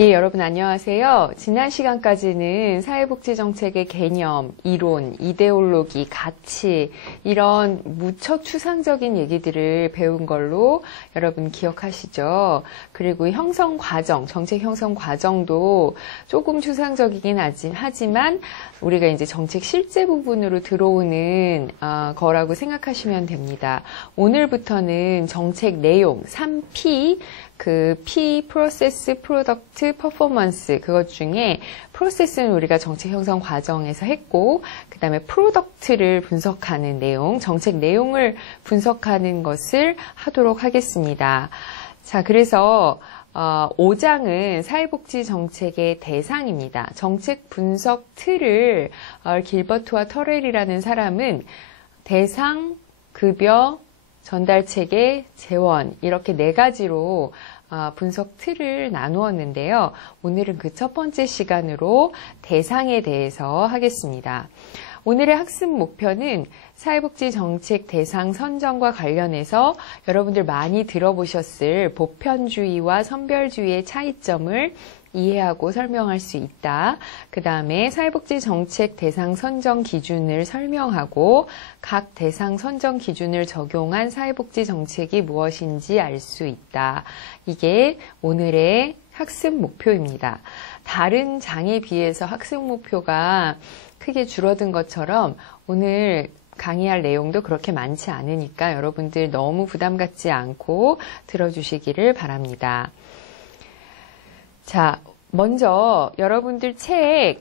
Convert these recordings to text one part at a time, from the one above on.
예, 여러분 안녕하세요. 지난 시간까지는 사회복지정책의 개념, 이론, 이데올로기, 가치 이런 무척 추상적인 얘기들을 배운 걸로 여러분 기억하시죠? 그리고 형성 과정, 정책 형성 과정도 조금 추상적이긴 하지만 우리가 이제 정책 실제 부분으로 들어오는 거라고 생각하시면 됩니다. 오늘부터는 정책 내용 3P P, 프로세스, 프로덕트, 퍼포먼스 그것 중에 프로세스는 우리가 정책 형성 과정에서 했고 그 다음에 프로덕트를 분석하는 내용, 정책 내용을 분석하는 것을 하도록 하겠습니다. 자, 그래서 5장은 사회복지 정책의 대상입니다. 정책 분석 틀을 길버트와 터렐이라는 사람은 대상, 급여, 전달체계, 재원 이렇게 4가지로 분석 틀을 나누었는데요. 오늘은 그 첫 번째 시간으로 대상에 대해서 하겠습니다. 오늘의 학습 목표는 사회복지 정책 대상 선정과 관련해서 여러분들 많이 들어보셨을 보편주의와 선별주의의 차이점을 이해하고 설명할 수 있다. 그 다음에 사회복지 정책 대상 선정 기준을 설명하고 각 대상 선정 기준을 적용한 사회복지 정책이 무엇인지 알 수 있다. 이게 오늘의 학습 목표입니다. 다른 장에 비해서 학습 목표가 크게 줄어든 것처럼 오늘 강의할 내용도 그렇게 많지 않으니까 여러분들 너무 부담 갖지 않고 들어주시기를 바랍니다. 자, 먼저 여러분들 책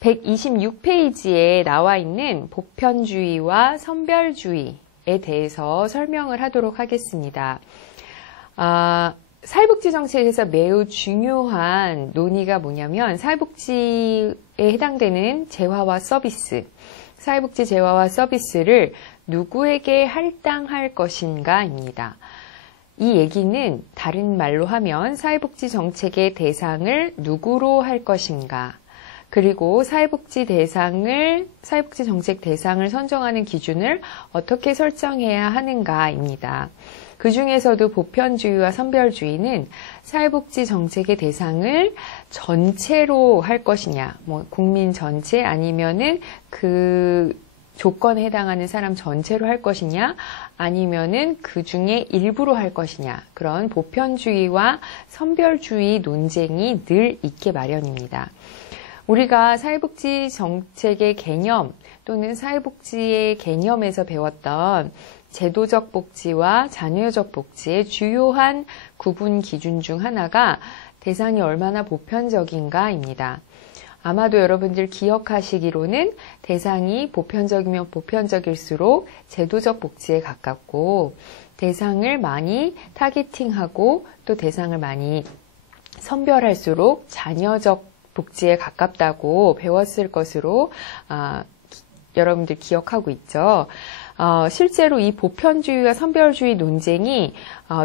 126페이지에 나와 있는 보편주의와 선별주의에 대해서 설명을 하도록 하겠습니다. 사회복지 정책에서 매우 중요한 논의가 뭐냐면 사회복지에 해당되는 재화와 서비스, 사회복지 재화와 서비스를 누구에게 할당할 것인가입니다. 이 얘기는 다른 말로 하면 사회복지 정책의 대상을 누구로 할 것인가, 그리고 사회복지 정책 대상을 선정하는 기준을 어떻게 설정해야 하는가입니다. 그 중에서도 보편주의와 선별주의는 사회복지 정책의 대상을 전체로 할 것이냐, 국민 전체 아니면은 그 조건에 해당하는 사람 전체로 할 것이냐, 아니면은 그 중에 일부로 할 것이냐, 그런 보편주의와 선별주의 논쟁이 늘 있게 마련입니다. 우리가 사회복지 정책의 개념 또는 사회복지의 개념에서 배웠던 제도적 복지와 자녀적 복지의 주요한 구분 기준 중 하나가 대상이 얼마나 보편적인가입니다. 아마도 여러분들 기억하시기로는 대상이 보편적이면 보편적일수록 제도적 복지에 가깝고 대상을 많이 타겟팅하고 또 대상을 많이 선별할수록 자녀적 복지에 가깝다고 배웠을 것으로 여러분들 기억하고 있죠. 실제로 이 보편주의와 선별주의 논쟁이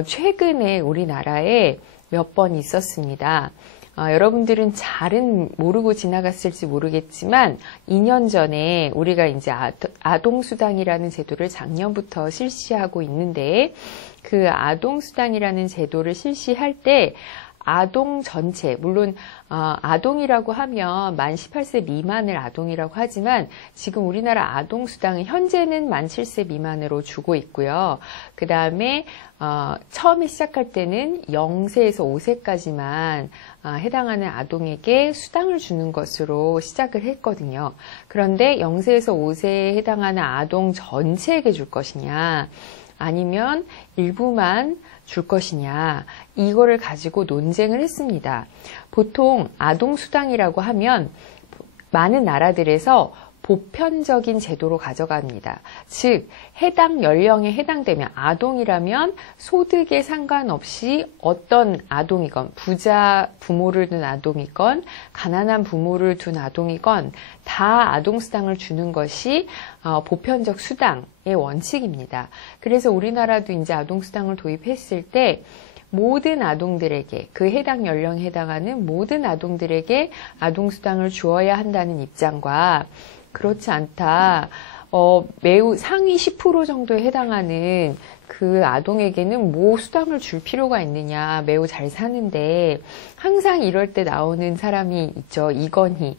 최근에 우리나라에 몇 번 있었습니다. 여러분들은 잘은 모르고 지나갔을지 모르겠지만 2년 전에 우리가 이제 아동수당이라는 제도를 작년부터 실시하고 있는데 그 아동수당이라는 제도를 실시할 때 아동 전체, 물론 아동이라고 하면 만 18세 미만을 아동이라고 하지만 지금 우리나라 아동수당은 현재는 만 7세 미만으로 주고 있고요. 그 다음에 처음에 시작할 때는 0세에서 5세까지만 해당하는 아동에게 수당을 주는 것으로 시작을 했거든요. 그런데 0세에서 5세에 해당하는 아동 전체에게 줄 것이냐, 아니면 일부만 줄 것이냐, 이거를 가지고 논쟁을 했습니다. 보통 아동수당이라고 하면 많은 나라들에서 보편적인 제도로 가져갑니다. 즉 해당 연령에 해당되면 아동이라면 소득에 상관없이 어떤 아동이건 부자 부모를 둔 아동이건 가난한 부모를 둔 아동이건 다 아동수당을 주는 것이 보편적 수당의 원칙입니다. 그래서 우리나라도 이제 아동수당을 도입했을 때 모든 아동들에게, 그 해당 연령에 해당하는 모든 아동들에게 아동수당을 주어야 한다는 입장과 그렇지 않다, 매우 상위 10% 정도에 해당하는 그 아동에게는 뭐 수당을 줄 필요가 있느냐, 매우 잘 사는데. 항상 이럴 때 나오는 사람이 있죠. 이건희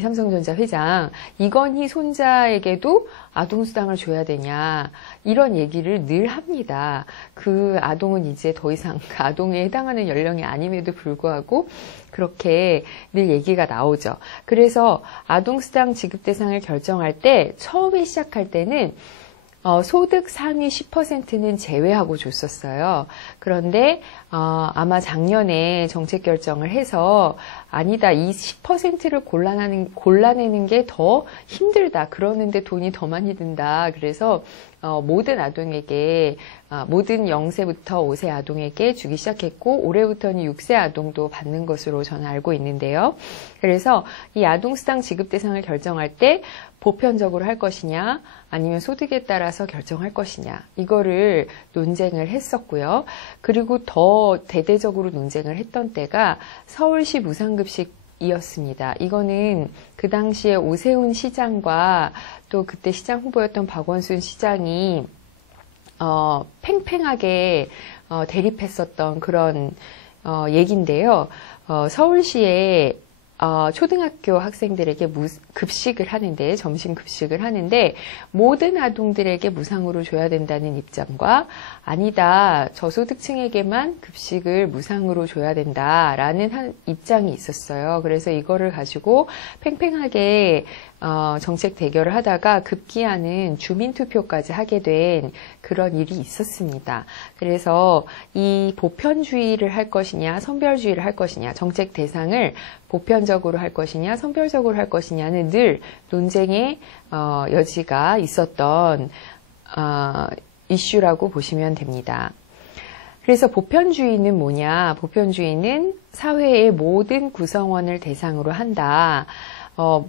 삼성전자 회장, 이건희 손자에게도 아동수당을 줘야 되냐, 이런 얘기를 늘 합니다. 그 아동은 이제 더 이상 그 아동에 해당하는 연령이 아님에도 불구하고 그렇게 늘 얘기가 나오죠. 그래서 아동수당 지급 대상을 결정할 때, 처음에 시작할 때는 소득 상위 10%는 제외하고 줬었어요. 그런데 아마 작년에 정책 결정을 해서 아니다, 이 10%를 골라내는 게 더 힘들다, 그러는데 돈이 더 많이 든다. 그래서 모든 아동에게, 모든 0세부터 5세 아동에게 주기 시작했고, 올해부터는 6세 아동도 받는 것으로 저는 알고 있는데요. 그래서 이 아동수당 지급 대상을 결정할 때 보편적으로 할 것이냐, 아니면 소득에 따라서 결정할 것이냐, 이거를 논쟁을 했었고요. 그리고 더 대대적으로 논쟁을 했던 때가 서울시 무상급식이었습니다. 이거는 그 당시에 오세훈 시장과 또 그때 시장 후보였던 박원순 시장이 팽팽하게 대립했었던 그런 얘기인데요. 서울시에 초등학교 학생들에게 급식을 하는데, 점심 급식을 하는데, 모든 아동들에게 무상으로 줘야 된다는 입장과, 아니다, 저소득층에게만 급식을 무상으로 줘야 된다라는 입장이 있었어요. 그래서 이거를 가지고 팽팽하게 정책 대결을 하다가 급기야는 주민투표까지 하게 된 그런 일이 있었습니다. 그래서 이 보편주의를 할 것이냐, 선별주의를 할 것이냐, 정책 대상을 보편적으로 할 것이냐, 선별적으로 할 것이냐는 늘 논쟁의 여지가 있었던 이슈라고 보시면 됩니다. 그래서 보편주의는 뭐냐? 보편주의는 사회의 모든 구성원을 대상으로 한다.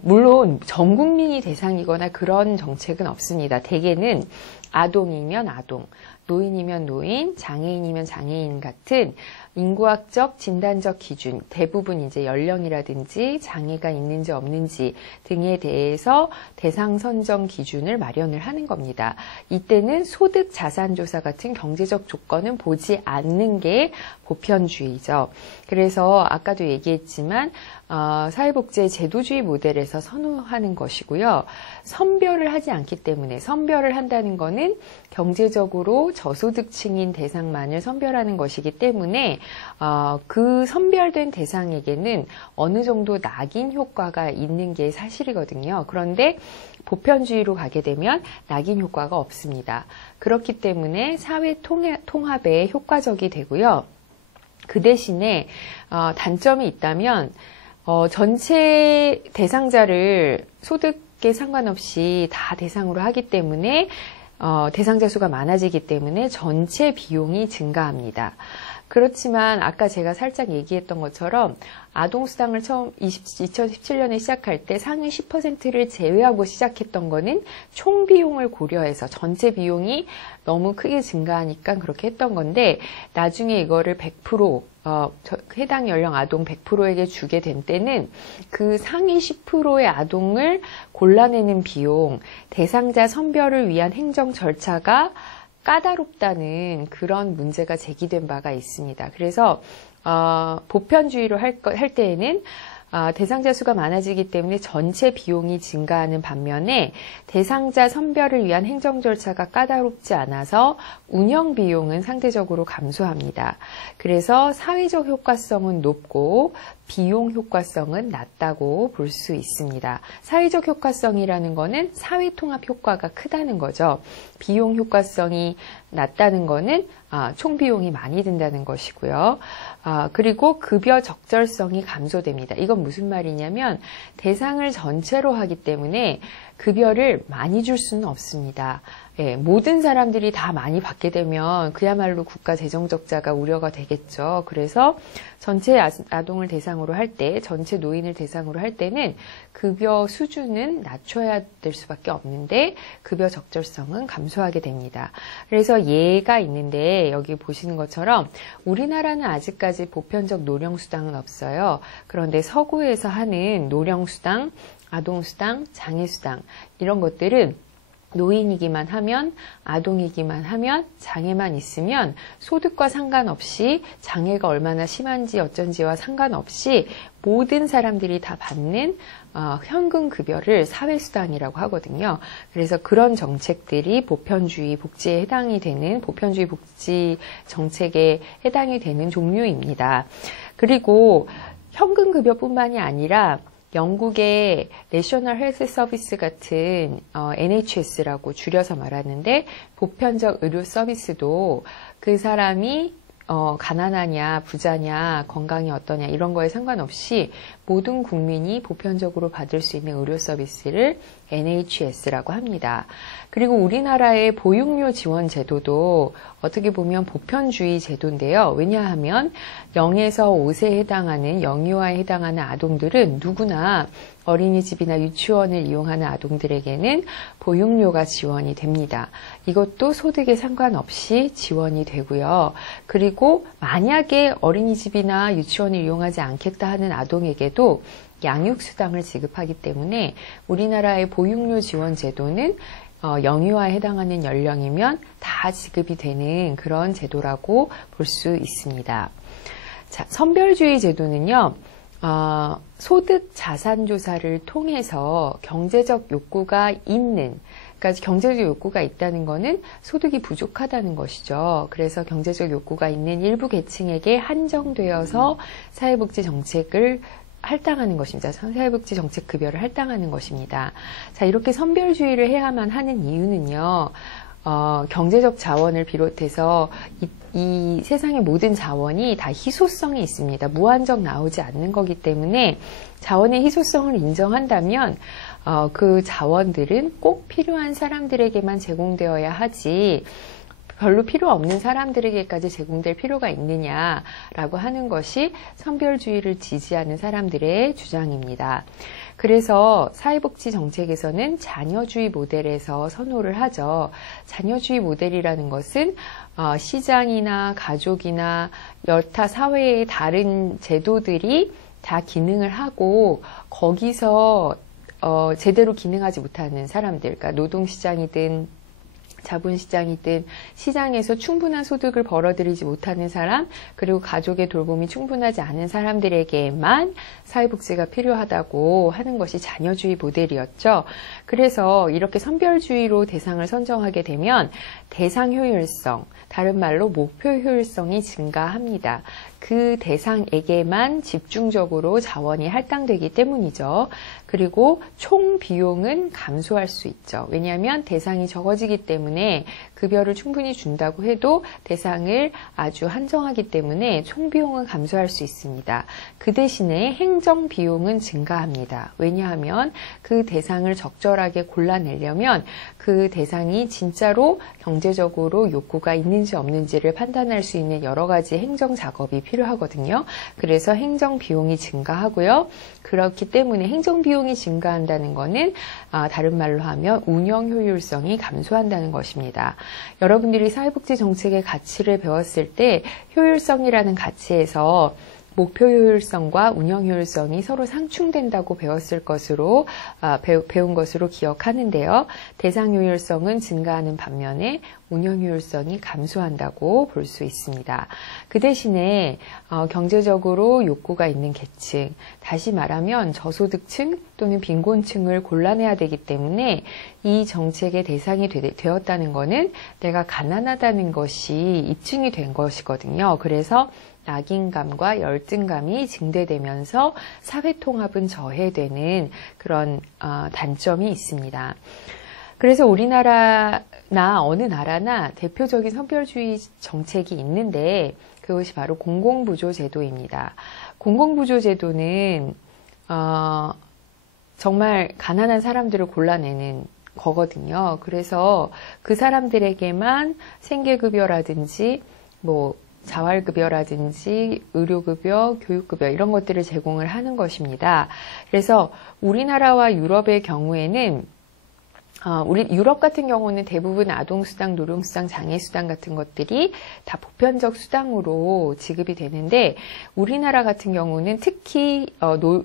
물론 전 국민이 대상이거나 그런 정책은 없습니다. 대개는 아동이면 아동, 노인이면 노인, 장애인이면 장애인 같은 인구학적, 진단적 기준, 대부분 이제 연령이라든지 장애가 있는지 없는지 등에 대해서 대상 선정 기준을 마련을 하는 겁니다. 이때는 소득 자산조사 같은 경제적 조건은 보지 않는 게 보편주의죠. 그래서 아까도 얘기했지만 사회복지의 제도주의 모델에서 선호하는 것이고요. 선별을 하지 않기 때문에, 선별을 한다는 거는 경제적으로 저소득층인 대상만을 선별하는 것이기 때문에 그 선별된 대상에게는 어느 정도 낙인 효과가 있는 게 사실이거든요. 그런데 보편주의로 가게 되면 낙인 효과가 없습니다. 그렇기 때문에 사회 통합에 효과적이 되고요. 그 대신에 단점이 있다면 전체 대상자를 소득에 상관없이 다 대상으로 하기 때문에 대상자 수가 많아지기 때문에 전체 비용이 증가합니다. 그렇지만 아까 제가 살짝 얘기했던 것처럼 아동수당을 처음 2017년에 시작할 때 상위 10%를 제외하고 시작했던 거는 총 비용을 고려해서 전체 비용이 너무 크게 증가하니까 그렇게 했던 건데, 나중에 이거를 100% 해당 연령 아동 100%에게 주게 된 때는 그 상위 10%의 아동을 골라내는 비용, 대상자 선별을 위한 행정 절차가 까다롭다는 그런 문제가 제기된 바가 있습니다. 그래서 보편주의로 할 때에는 대상자 수가 많아지기 때문에 전체 비용이 증가하는 반면에 대상자 선별을 위한 행정 절차가 까다롭지 않아서 운영 비용은 상대적으로 감소합니다. 그래서 사회적 효과성은 높고 비용 효과성은 낮다고 볼 수 있습니다. 사회적 효과성이라는 거는 사회 통합 효과가 크다는 거죠. 비용 효과성이 낮다는 거는 총 비용이 많이 든다는 것이고요. 그리고 급여 적절성이 감소됩니다. 이건 무슨 말이냐면 대상을 전체로 하기 때문에 급여를 많이 줄 수는 없습니다. 예, 모든 사람들이 다 많이 받게 되면 그야말로 국가 재정 적자가 우려가 되겠죠. 그래서 전체 아동을 대상으로 할 때, 전체 노인을 대상으로 할 때는 급여 수준은 낮춰야 될 수밖에 없는데 급여 적절성은 감소하게 됩니다. 그래서 예가 있는데 여기 보시는 것처럼 우리나라는 아직까지 보편적 노령수당은 없어요. 그런데 서구에서 하는 노령수당, 아동수당, 장애수당 이런 것들은 노인이기만 하면, 아동이기만 하면, 장애만 있으면 소득과 상관없이 장애가 얼마나 심한지 어쩐지와 상관없이 모든 사람들이 다 받는 현금 급여를 사회수당이라고 하거든요. 그래서 그런 정책들이 보편주의 복지에 해당이 되는, 보편주의 복지 정책에 해당이 되는 종류입니다. 그리고 현금 급여뿐만이 아니라 영국의 내셔널 헬스 서비스 같은 NHS라고 줄여서 말하는데 보편적 의료 서비스도 그 사람이 가난하냐, 부자냐, 건강이 어떠냐 이런 거에 상관없이 모든 국민이 보편적으로 받을 수 있는 의료 서비스를 NHS라고 합니다. 그리고 우리나라의 보육료 지원 제도도 어떻게 보면 보편주의 제도인데요. 왜냐하면 0에서 5세에 해당하는 영유아에 해당하는 아동들은 누구나 어린이집이나 유치원을 이용하는 아동들에게는 보육료가 지원이 됩니다. 이것도 소득에 상관없이 지원이 되고요. 그리고 만약에 어린이집이나 유치원을 이용하지 않겠다 하는 아동에게도 양육수당을 지급하기 때문에 우리나라의 보육료 지원 제도는 영유아에 해당하는 연령이면 다 지급이 되는 그런 제도라고 볼 수 있습니다. 자, 선별주의 제도는요. 소득 자산 조사를 통해서 경제적 욕구가 있는, 그러니까 경제적 욕구가 있다는 것은 소득이 부족하다는 것이죠. 그래서 경제적 욕구가 있는 일부 계층에게 한정되어서 사회복지 정책을 할당하는 것입니다. 사회복지 정책 급여를 할당하는 것입니다. 자, 이렇게 선별주의를 해야만 하는 이유는요. 경제적 자원을 비롯해서 이 세상의 모든 자원이 다 희소성이 있습니다. 무한정 나오지 않는 거기 때문에 자원의 희소성을 인정한다면 그 자원들은 꼭 필요한 사람들에게만 제공되어야 하지 별로 필요 없는 사람들에게까지 제공될 필요가 있느냐라고 하는 것이 선별주의를 지지하는 사람들의 주장입니다. 그래서 사회복지 정책에서는 자녀주의 모델에서 선호를 하죠. 자녀주의 모델이라는 것은 시장이나 가족이나 여타 사회의 다른 제도들이 다 기능을 하고 거기서 제대로 기능하지 못하는 사람들, 그러니까 노동시장이든 자본시장이든 시장에서 충분한 소득을 벌어들이지 못하는 사람, 그리고 가족의 돌봄이 충분하지 않은 사람들에게만 사회복지가 필요하다고 하는 것이 자녀주의 모델이었죠. 그래서 이렇게 선별주의로 대상을 선정하게 되면 대상 효율성, 다른 말로 목표 효율성이 증가합니다. 그 대상에게만 집중적으로 자원이 할당되기 때문이죠. 그리고 총 비용은 감소할 수 있죠. 왜냐하면 대상이 적어지기 때문에 급여를 충분히 준다고 해도 대상을 아주 한정하기 때문에 총 비용은 감소할 수 있습니다. 그 대신에 행정 비용은 증가합니다. 왜냐하면 그 대상을 적절하게 골라내려면 그 대상이 진짜로 경제적으로 욕구가 있는지 없는지를 판단할 수 있는 여러 가지 행정 작업이 필요하거든요. 그래서 행정 비용이 증가하고요. 그렇기 때문에 행정 비용이 증가한다는 것은 다른 말로 하면 운영 효율성이 감소한다는 것입니다. 여러분들이 사회복지 정책의 가치를 배웠을 때 효율성이라는 가치에서 목표 효율성과 운영 효율성이 서로 상충된다고 배웠을 것으로 배운 것으로 기억하는데요. 대상 효율성은 증가하는 반면에 운영 효율성이 감소한다고 볼 수 있습니다. 그 대신에 경제적으로 욕구가 있는 계층, 다시 말하면 저소득층 또는 빈곤층을 골라내야 되기 때문에 이 정책의 대상이 되었다는 것은 내가 가난하다는 것이 입증이 된 것이거든요. 그래서 낙인감과 열등감이 증대되면서 사회통합은 저해되는 그런 단점이 있습니다. 그래서 우리나라나 어느 나라나 대표적인 선별주의 정책이 있는데 그것이 바로 공공부조제도입니다. 공공부조제도는 정말 가난한 사람들을 골라내는 거거든요. 그래서 그 사람들에게만 생계급여라든지 자활급여라든지 의료급여, 교육급여 이런 것들을 제공을 하는 것입니다. 그래서 우리나라와 유럽의 경우에는 우리 유럽 같은 경우는 대부분 아동수당, 노령수당, 장애수당 같은 것들이 다 보편적 수당으로 지급이 되는데 우리나라 같은 경우는 특히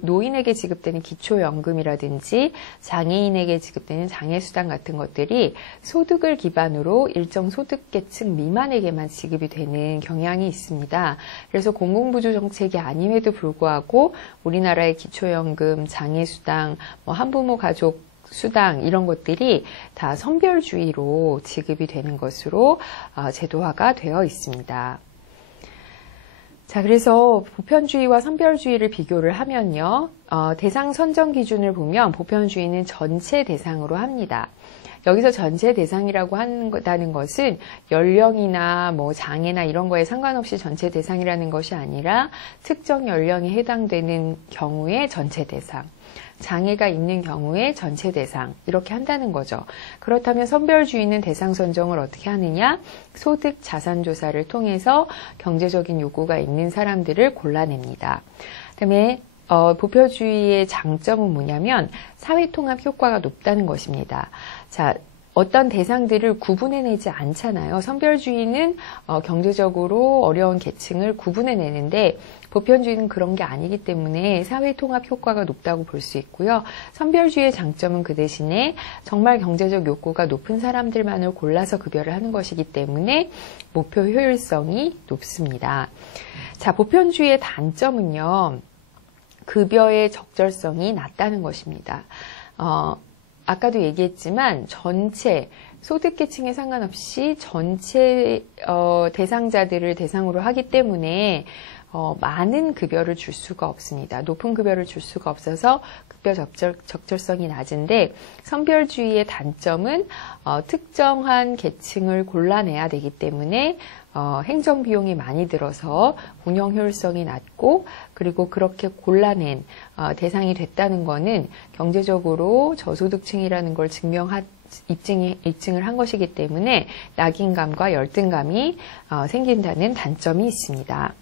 노인에게 지급되는 기초연금이라든지 장애인에게 지급되는 장애수당 같은 것들이 소득을 기반으로 일정 소득계층 미만에게만 지급이 되는 경향이 있습니다. 그래서 공공부조 정책이 아님에도 불구하고 우리나라의 기초연금, 장애수당, 한부모 가족 수당 이런 것들이 다 선별주의로 지급이 되는 것으로 제도화가 되어 있습니다. 자, 그래서 보편주의와 선별주의를 비교를 하면요. 대상 선정 기준을 보면 보편주의는 전체 대상으로 합니다. 여기서 전체 대상이라고 한다는 것은 연령이나 장애나 이런 거에 상관없이 전체 대상이라는 것이 아니라 특정 연령에 해당되는 경우에 전체 대상, 장애가 있는 경우에 전체 대상 이렇게 한다는 거죠. 그렇다면 선별주의는 대상 선정을 어떻게 하느냐? 소득 자산 조사를 통해서 경제적인 요구가 있는 사람들을 골라냅니다. 그다음에 보편주의의 장점은 뭐냐면 사회통합 효과가 높다는 것입니다. 자, 어떤 대상들을 구분해내지 않잖아요. 선별주의는 경제적으로 어려운 계층을 구분해내는데 보편주의는 그런 게 아니기 때문에 사회통합 효과가 높다고 볼 수 있고요. 선별주의의 장점은 그 대신에 정말 경제적 욕구가 높은 사람들만을 골라서 급여를 하는 것이기 때문에 목표 효율성이 높습니다. 자, 보편주의의 단점은요. 급여의 적절성이 낮다는 것입니다. 아까도 얘기했지만 전체 소득계층에 상관없이 전체 대상자들을 대상으로 하기 때문에 많은 급여를 줄 수가 없습니다. 높은 급여를 줄 수가 없어서 급여 적절성이 낮은데 선별주의의 단점은 특정한 계층을 골라내야 되기 때문에 행정비용이 많이 들어서 운영 효율성이 낮고 그리고 그렇게 골라낸 대상이 됐다는 거는 경제적으로 저소득층이라는 걸 입증을 한 것이기 때문에 낙인감과 열등감이 생긴다는 단점이 있습니다.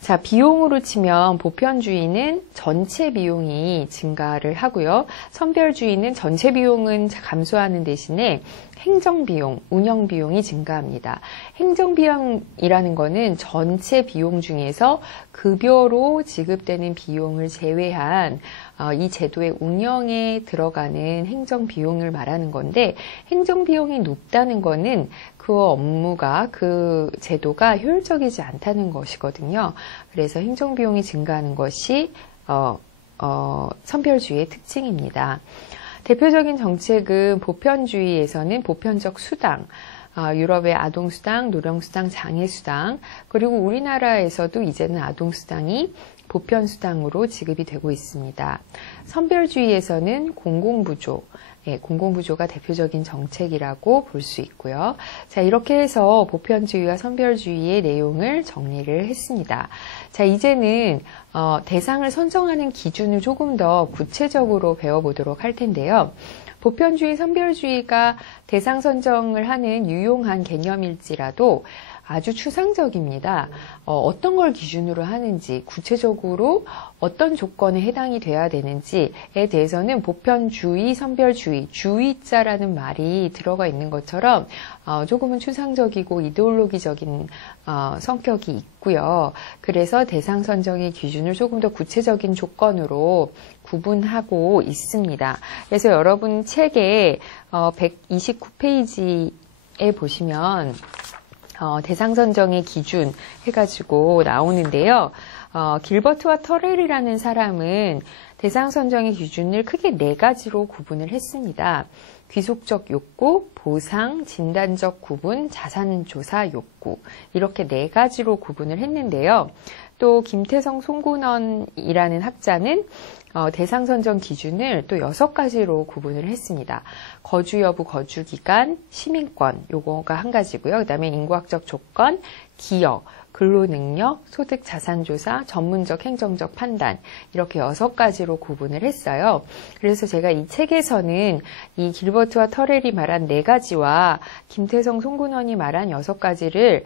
자, 비용으로 치면 보편주의는 전체 비용이 증가를 하고요. 선별주의는 전체 비용은 감소하는 대신에 행정비용, 운영비용이 증가합니다. 행정비용이라는 거는 전체 비용 중에서 급여로 지급되는 비용을 제외한 이 제도의 운영에 들어가는 행정비용을 말하는 건데 행정비용이 높다는 거는 그 업무가, 그 제도가 효율적이지 않다는 것이거든요. 그래서 행정비용이 증가하는 것이 선별주의의 특징입니다. 대표적인 정책은 보편주의에서는 보편적 수당, 유럽의 아동수당, 노령수당, 장애수당, 그리고 우리나라에서도 이제는 아동수당이 보편수당으로 지급이 되고 있습니다. 선별주의에서는 공공부조, 공공부조가 대표적인 정책이라고 볼 수 있고요. 자, 이렇게 해서 보편주의와 선별주의의 내용을 정리를 했습니다. 자, 이제는 대상을 선정하는 기준을 조금 더 구체적으로 배워보도록 할 텐데요. 보편주의, 선별주의가 대상 선정을 하는 유용한 개념일지라도 아주 추상적입니다. 어떤 걸 기준으로 하는지, 구체적으로 어떤 조건에 해당이 돼야 되는지에 대해서는 보편주의, 선별주의, 주의자라는 말이 들어가 있는 것처럼 조금은 추상적이고 이데올로기적인 성격이 있고요. 그래서 대상 선정의 기준을 조금 더 구체적인 조건으로 구분하고 있습니다. 그래서 여러분 책에 129페이지에 보시면 대상 선정의 기준 해가지고 나오는데요. 길버트와 터렐이라는 사람은 대상 선정의 기준을 크게 4가지로 구분을 했습니다. 귀속적 욕구, 보상, 진단적 구분, 자산조사 욕구 이렇게 4가지로 구분을 했는데요. 또 김태성 송군원이라는 학자는 대상 선정 기준을 또 6가지로 구분을 했습니다. 거주 여부, 거주 기간, 시민권 요거가 한 가지고요. 그다음에 인구학적 조건, 기여, 근로 능력, 소득 자산 조사, 전문적 행정적 판단 이렇게 6가지로 가지로 구분을 했어요. 그래서 제가 이 책에서는 이 길버트와 터렐이 말한 4가지와 김태성, 송근원이 말한 6가지를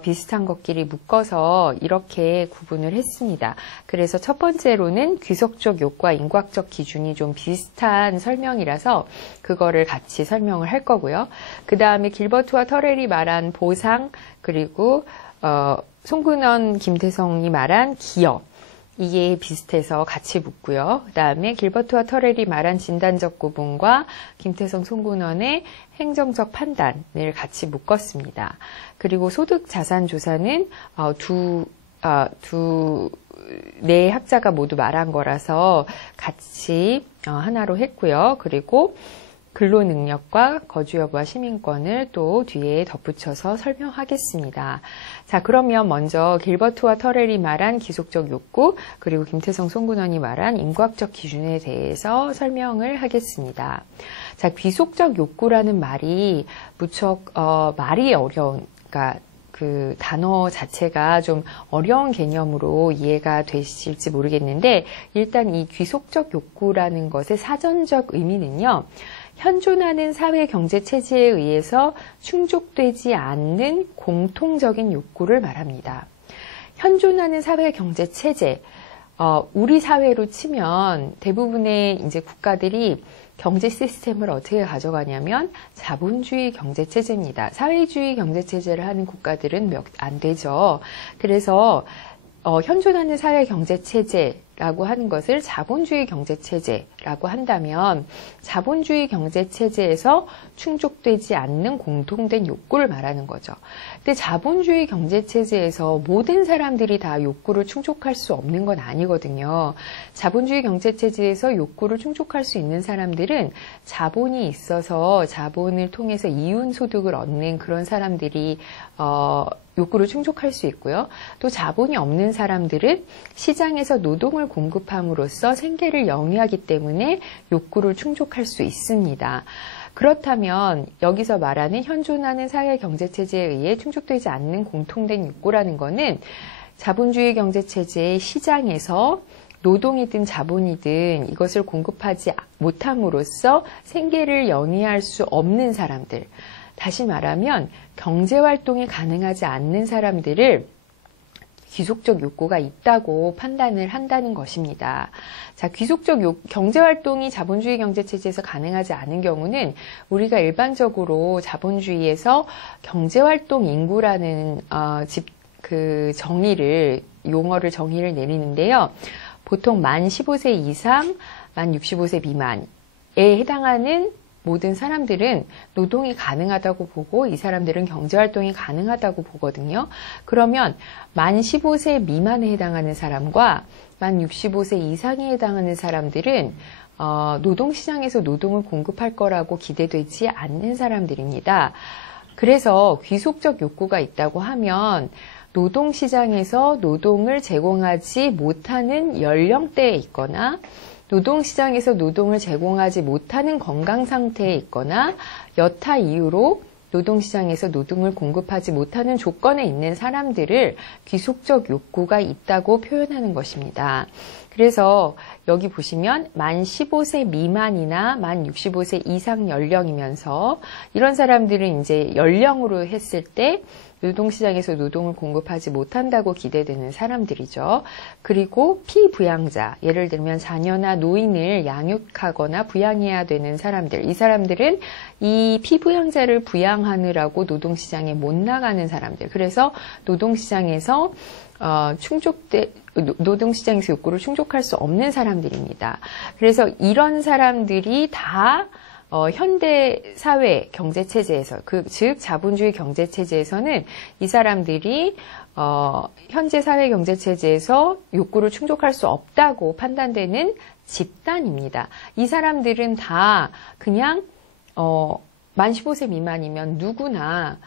비슷한 것끼리 묶어서 이렇게 구분을 했습니다. 그래서 첫 번째로는 귀속적 욕구와 인과적 기준이 좀 비슷한 설명이라서 그거를 같이 설명을 할 거고요. 그 다음에 길버트와 터렐이 말한 보상, 그리고 송근원, 김태성이 말한 기여, 이게 비슷해서 같이 묶고요. 그 다음에 길버트와 터렐이 말한 진단적 구분과 김태성, 송근원의 행정적 판단을 같이 묶었습니다. 그리고 소득 자산 조사는 네 학자가 모두 말한 거라서 같이 하나로 했고요. 그리고 근로 능력과 거주 여부와 시민권을 또 뒤에 덧붙여서 설명하겠습니다. 자, 그러면 먼저 길버트와 터렐이 말한 기속적 욕구, 그리고 김태성, 송근원이 말한 인과학적 기준에 대해서 설명을 하겠습니다. 자, 귀속적 욕구라는 말이 무척 말이 어려운, 그러니까 그 단어 자체가 좀 어려운 개념으로 이해가 되실지 모르겠는데, 일단 이 귀속적 욕구라는 것의 사전적 의미는요, 현존하는 사회 경제 체제에 의해서 충족되지 않는 공통적인 욕구를 말합니다. 현존하는 사회 경제 체제, 우리 사회로 치면 대부분의 이제 국가들이 경제 시스템을 어떻게 가져가냐면 자본주의 경제 체제입니다. 사회주의 경제 체제를 하는 국가들은 몇 안 되죠. 그래서 현존하는 사회 경제 체제라고 하는 것을 자본주의 경제 체제라고 한다면 자본주의 경제 체제에서 충족되지 않는 공통된 욕구를 말하는 거죠. 근데 자본주의 경제 체제에서 모든 사람들이 다 욕구를 충족할 수 없는 건 아니거든요. 자본주의 경제 체제에서 욕구를 충족할 수 있는 사람들은 자본이 있어서 자본을 통해서 이윤 소득을 얻는 그런 사람들이 욕구를 충족할 수 있고요. 또 자본이 없는 사람들은 시장에서 노동을 공급함으로써 생계를 영위하기 때문에 욕구를 충족할 수 있습니다. 그렇다면 여기서 말하는 현존하는 사회 경제 체제에 의해 충족되지 않는 공통된 욕구라는 것은 자본주의 경제 체제의 시장에서 노동이든 자본이든 이것을 공급하지 못함으로써 생계를 영위할 수 없는 사람들, 다시 말하면 경제활동이 가능하지 않는 사람들을 귀속적 욕구가 있다고 판단을 한다는 것입니다. 자, 귀속적 경제활동이 자본주의 경제체제에서 가능하지 않은 경우는 우리가 일반적으로 자본주의에서 경제활동 인구라는 용어를 정의를 내리는데요. 보통 만 15세 이상, 만 65세 미만에 해당하는 모든 사람들은 노동이 가능하다고 보고 이 사람들은 경제활동이 가능하다고 보거든요. 그러면 만 15세 미만에 해당하는 사람과 만 65세 이상에 해당하는 사람들은 노동시장에서 노동을 공급할 거라고 기대되지 않는 사람들입니다. 그래서 귀속적 욕구가 있다고 하면 노동시장에서 노동을 제공하지 못하는 연령대에 있거나 노동시장에서 노동을 제공하지 못하는 건강 상태에 있거나 여타 이유로 노동시장에서 노동을 공급하지 못하는 조건에 있는 사람들을 귀속적 욕구가 있다고 표현하는 것입니다. 그래서 여기 보시면 만 15세 미만이나 만 65세 이상 연령이면서 이런 사람들은 이제 연령으로 했을 때 노동시장에서 노동을 공급하지 못한다고 기대되는 사람들이죠. 그리고 피부양자, 예를 들면 자녀나 노인을 양육하거나 부양해야 되는 사람들, 이 사람들은 이 피부양자를 부양하느라고 노동시장에 못 나가는 사람들, 그래서 노동시장에서 노동시장에서 욕구를 충족할 수 없는 사람들입니다. 그래서 이런 사람들이 다 현대 사회 경제 체제에서, 즉 자본주의 경제 체제에서는 이 사람들이 현재 사회 경제 체제에서 욕구를 충족할 수 없다고 판단되는 집단입니다. 이 사람들은 다 그냥 만 15세 미만이면 누구나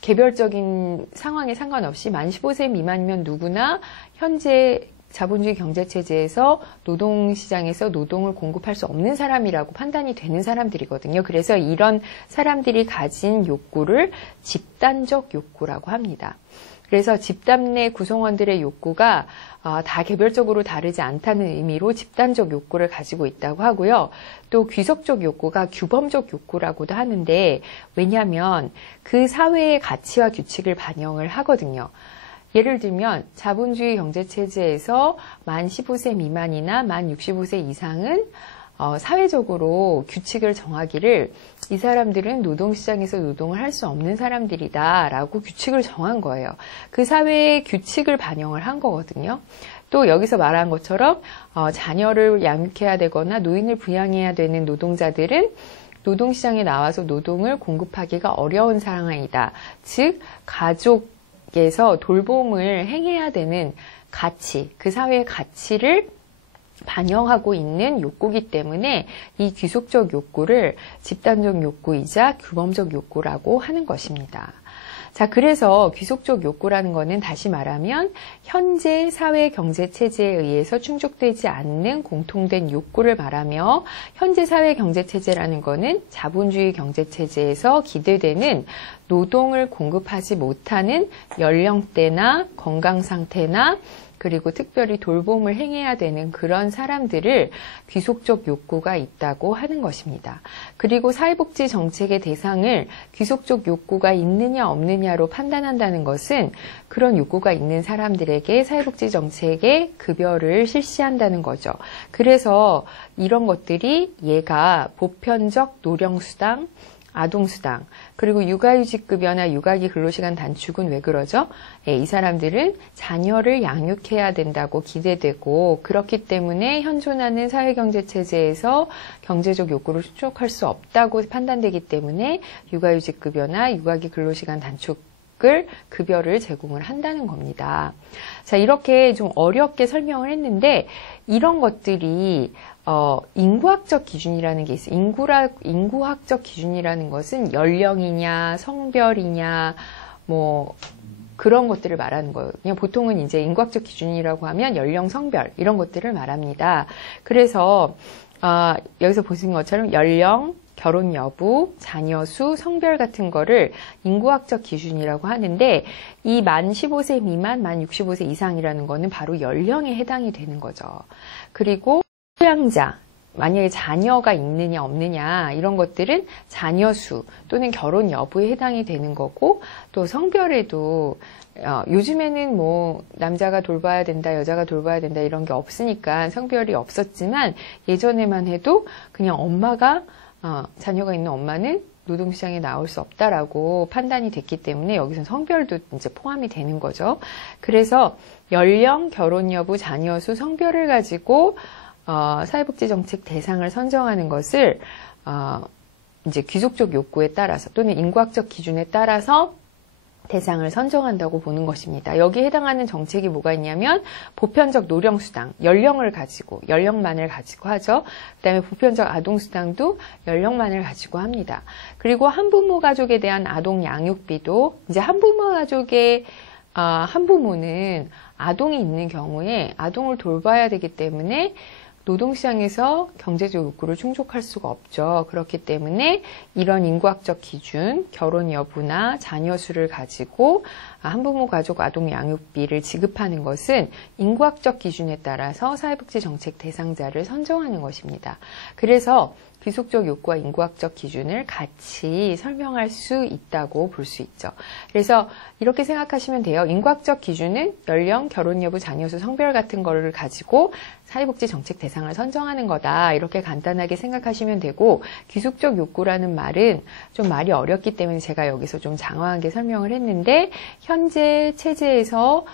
개별적인 상황에 상관없이 만 15세 미만이면 누구나 현재 자본주의 경제체제에서 노동시장에서 노동을 공급할 수 없는 사람이라고 판단이 되는 사람들이거든요. 그래서 이런 사람들이 가진 욕구를 집단적 욕구라고 합니다. 그래서 집단 내 구성원들의 욕구가 다 개별적으로 다르지 않다는 의미로 집단적 욕구를 가지고 있다고 하고요. 또 귀속적 욕구가 규범적 욕구라고도 하는데, 왜냐하면 그 사회의 가치와 규칙을 반영을 하거든요. 예를 들면 자본주의 경제체제에서 만 15세 미만이나 만 65세 이상은 사회적으로 규칙을 정하기를 이 사람들은 노동시장에서 노동을 할 수 없는 사람들이다 라고 규칙을 정한 거예요. 그 사회의 규칙을 반영을 한 거거든요. 또 여기서 말한 것처럼 자녀를 양육해야 되거나 노인을 부양해야 되는 노동자들은 노동시장에 나와서 노동을 공급하기가 어려운 상황이다. 즉 가족에서 돌봄을 행해야 되는 가치, 그 사회의 가치를 반영하고 있는 욕구이기 때문에 이 귀속적 욕구를 집단적 욕구이자 규범적 욕구라고 하는 것입니다. 자, 그래서 귀속적 욕구라는 것은 다시 말하면 현재 사회 경제 체제에 의해서 충족되지 않는 공통된 욕구를 말하며, 현재 사회 경제 체제라는 것은 자본주의 경제 체제에서 기대되는 노동을 공급하지 못하는 연령대나 건강 상태나 그리고 특별히 돌봄을 행해야 되는 그런 사람들을 귀속적 욕구가 있다고 하는 것입니다. 그리고 사회복지 정책의 대상을 귀속적 욕구가 있느냐 없느냐로 판단한다는 것은 그런 욕구가 있는 사람들에게 사회복지 정책의 급여를 실시한다는 거죠. 그래서 이런 것들이 얘가 보편적 노령수당, 아동수당, 그리고 육아휴직급여나 육아기 근로시간 단축은 왜 그러죠? 이 사람들은 자녀를 양육해야 된다고 기대되고, 그렇기 때문에 현존하는 사회경제체제에서 경제적 욕구를 충족할 수 없다고 판단되기 때문에 육아휴직급여나 육아기 근로시간 단축을 급여를 제공을 한다는 겁니다. 자, 이렇게 좀 어렵게 설명을 했는데, 이런 것들이 인구학적 기준이라는 게 있어요. 인구학적 기준이라는 것은 연령이냐, 성별이냐, 그런 것들을 말하는 거예요. 그냥 보통은 이제 인구학적 기준이라고 하면 연령, 성별, 이런 것들을 말합니다. 그래서, 여기서 보신 것처럼 연령, 결혼 여부, 자녀 수, 성별 같은 거를 인구학적 기준이라고 하는데, 이 만 15세 미만, 만 65세 이상이라는 거는 바로 연령에 해당이 되는 거죠. 그리고 소양자, 만약에 자녀가 있느냐 없느냐 이런 것들은 자녀 수 또는 결혼 여부에 해당이 되는 거고, 또 성별에도 요즘에는 남자가 돌봐야 된다, 여자가 돌봐야 된다 이런 게 없으니까 성별이 없었지만, 예전에만 해도 그냥 엄마가 자녀가 있는 엄마는 노동시장에 나올 수 없다라고 판단이 됐기 때문에 여기서 성별도 이제 포함이 되는 거죠. 그래서 연령, 결혼 여부, 자녀 수, 성별을 가지고 사회복지정책 대상을 선정하는 것을 이제 귀속적 욕구에 따라서 또는 인구학적 기준에 따라서 대상을 선정한다고 보는 것입니다. 여기에 해당하는 정책이 뭐가 있냐면 보편적 노령수당, 연령만을 가지고 하죠. 그다음에 보편적 아동수당도 연령만을 가지고 합니다. 그리고 한부모 가족에 대한 아동 양육비도 이제 한부모 가족의 한부모는 아동이 있는 경우에 아동을 돌봐야 되기 때문에 노동시장에서 경제적 욕구를 충족할 수가 없죠. 그렇기 때문에 이런 인구학적 기준, 결혼 여부나 자녀 수를 가지고 한부모 가족 아동 양육비를 지급하는 것은 인구학적 기준에 따라서 사회복지 정책 대상자를 선정하는 것입니다. 그래서 귀속적 욕구와 인구학적 기준을 같이 설명할 수 있다고 볼 수 있죠. 그래서 이렇게 생각하시면 돼요. 인구학적 기준은 연령, 결혼 여부, 자녀 수, 성별 같은 거를 가지고 사회복지 정책 대상을 선정하는 거다. 이렇게 간단하게 생각하시면 되고, 귀속적 욕구라는 말은 좀 말이 어렵기 때문에 제가 여기서 좀 장황하게 설명을 했는데, 현재 체제에서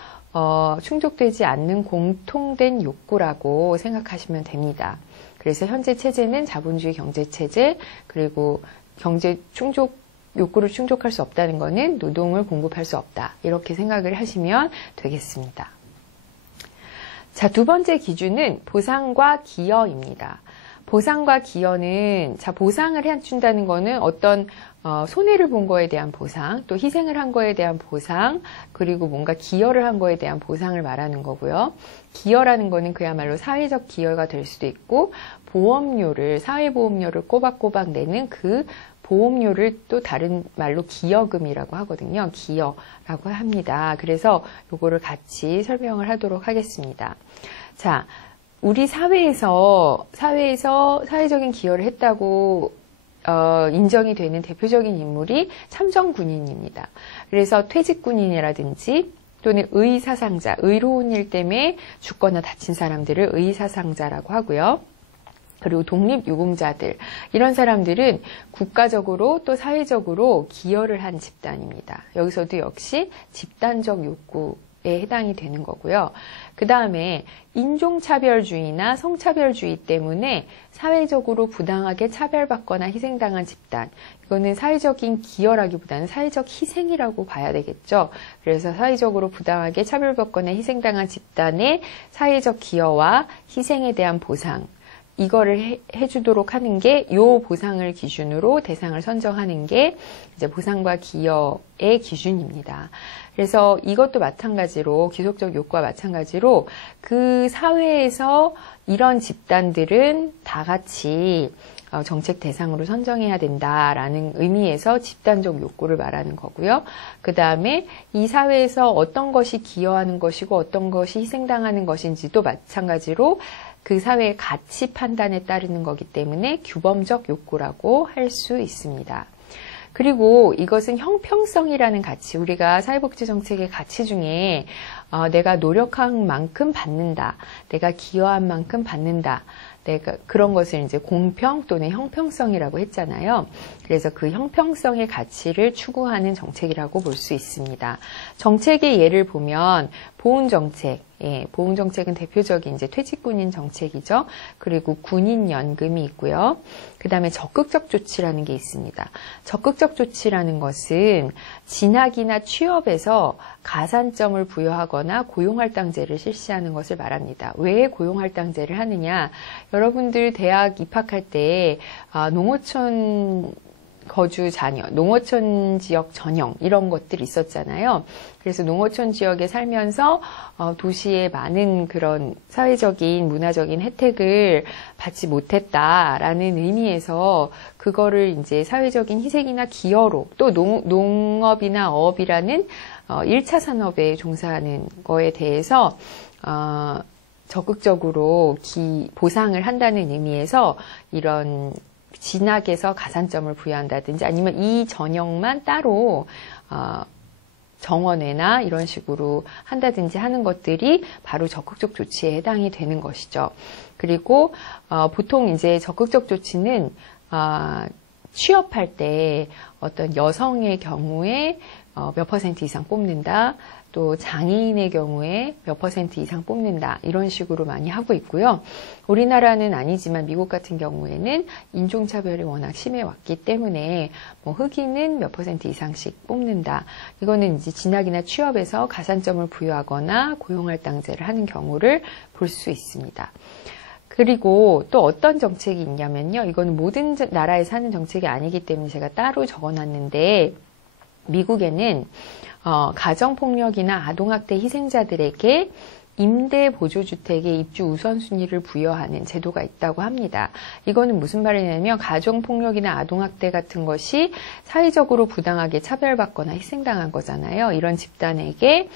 충족되지 않는 공통된 욕구라고 생각하시면 됩니다. 그래서 현재 체제는 자본주의 경제 체제, 그리고 경제 욕구를 충족할 수 없다는 것은 노동을 공급할 수 없다. 이렇게 생각을 하시면 되겠습니다. 자, 두 번째 기준은 보상과 기여입니다. 보상과 기여는, 보상을 해준다는 것은 어떤 손해를 본 거에 대한 보상, 또 희생을 한 거에 대한 보상, 그리고 뭔가 기여를 한 거에 대한 보상을 말하는 거고요. 기여라는 거는 그야말로 사회적 기여가 될 수도 있고, 보험료를, 사회보험료를 꼬박꼬박 내는 그 보험료를 또 다른 말로 기여금이라고 하거든요. 기여라고 합니다. 그래서 요거를 같이 설명을 하도록 하겠습니다. 자, 우리 사회에서 사회적인 기여를 했다고 인정이 되는 대표적인 인물이 참정군인입니다. 그래서 퇴직군인이라든지 또는 의사상자, 의로운 일 때문에 죽거나 다친 사람들을 의사상자라고 하고요. 그리고 독립유공자들, 이런 사람들은 국가적으로 또 사회적으로 기여를 한 집단입니다. 여기서도 역시 집단적 욕구에 해당이 되는 거고요. 그 다음에 인종차별주의나 성차별주의 때문에 사회적으로 부당하게 차별받거나 희생당한 집단, 이거는 사회적인 기여라기보다는 사회적 희생이라고 봐야 되겠죠. 그래서 사회적으로 부당하게 차별받거나 희생당한 집단의 사회적 기여와 희생에 대한 보상, 이거를 해주도록 하는 게, 요 보상을 기준으로 대상을 선정하는 게 이제 보상과 기여의 기준입니다. 그래서 이것도 마찬가지로, 귀속적 욕구와 마찬가지로 그 사회에서 이런 집단들은 다 같이 정책 대상으로 선정해야 된다라는 의미에서 집단적 욕구를 말하는 거고요. 그 다음에 이 사회에서 어떤 것이 기여하는 것이고 어떤 것이 희생당하는 것인지도 마찬가지로 그 사회의 가치 판단에 따르는 거기 때문에 규범적 욕구라고 할 수 있습니다. 그리고 이것은 형평성이라는 가치, 우리가 사회복지 정책의 가치 중에 내가 노력한 만큼 받는다, 내가 기여한 만큼 받는다, 내가 그런 것을 이제 공평 또는 형평성이라고 했잖아요. 그래서 그 형평성의 가치를 추구하는 정책이라고 볼 수 있습니다. 정책의 예를 보면 보훈정책, 보훈정책은 대표적인 이제 퇴직군인 정책이죠. 그리고 군인연금이 있고요. 그 다음에 적극적 조치라는 게 있습니다. 적극적 조치라는 것은 진학이나 취업에서 가산점을 부여하거나 고용할당제를 실시하는 것을 말합니다. 왜 고용할당제를 하느냐? 여러분들 대학 입학할 때 농어촌 거주 자녀, 농어촌 지역 전형 이런 것들이 있었잖아요. 그래서 농어촌 지역에 살면서 도시의 많은 그런 사회적인 문화적인 혜택을 받지 못했다라는 의미에서 그거를 이제 사회적인 희생이나 기여로, 또 농업이나 어업이라는 1차 산업에 종사하는 거에 대해서 적극적으로 보상을 한다는 의미에서 이런 진학에서 가산점을 부여한다든지 아니면 이 전형만 따로 정원회나 이런 식으로 한다든지 하는 것들이 바로 적극적 조치에 해당이 되는 것이죠. 그리고 보통 이제 적극적 조치는 취업할 때 어떤 여성의 경우에 몇 퍼센트 이상 뽑는다, 또 장애인의 경우에 몇 퍼센트 이상 뽑는다, 이런 식으로 많이 하고 있고요. 우리나라는 아니지만 미국 같은 경우에는 인종차별이 워낙 심해왔기 때문에 흑인은 몇 퍼센트 이상씩 뽑는다. 이거는 이제 진학이나 취업에서 가산점을 부여하거나 고용할당제를 하는 경우를 볼 수 있습니다. 그리고 또 어떤 정책이 있냐면요. 이거는 모든 나라에서 하는 정책이 아니기 때문에 제가 따로 적어놨는데, 미국에는 가정폭력이나 아동학대 희생자들에게 임대보조주택의 입주 우선순위를 부여하는 제도가 있다고 합니다. 이거는 무슨 말이냐면 가정폭력이나 아동학대 같은 것이 사회적으로 부당하게 차별받거나 희생당한 거잖아요. 이런 집단에게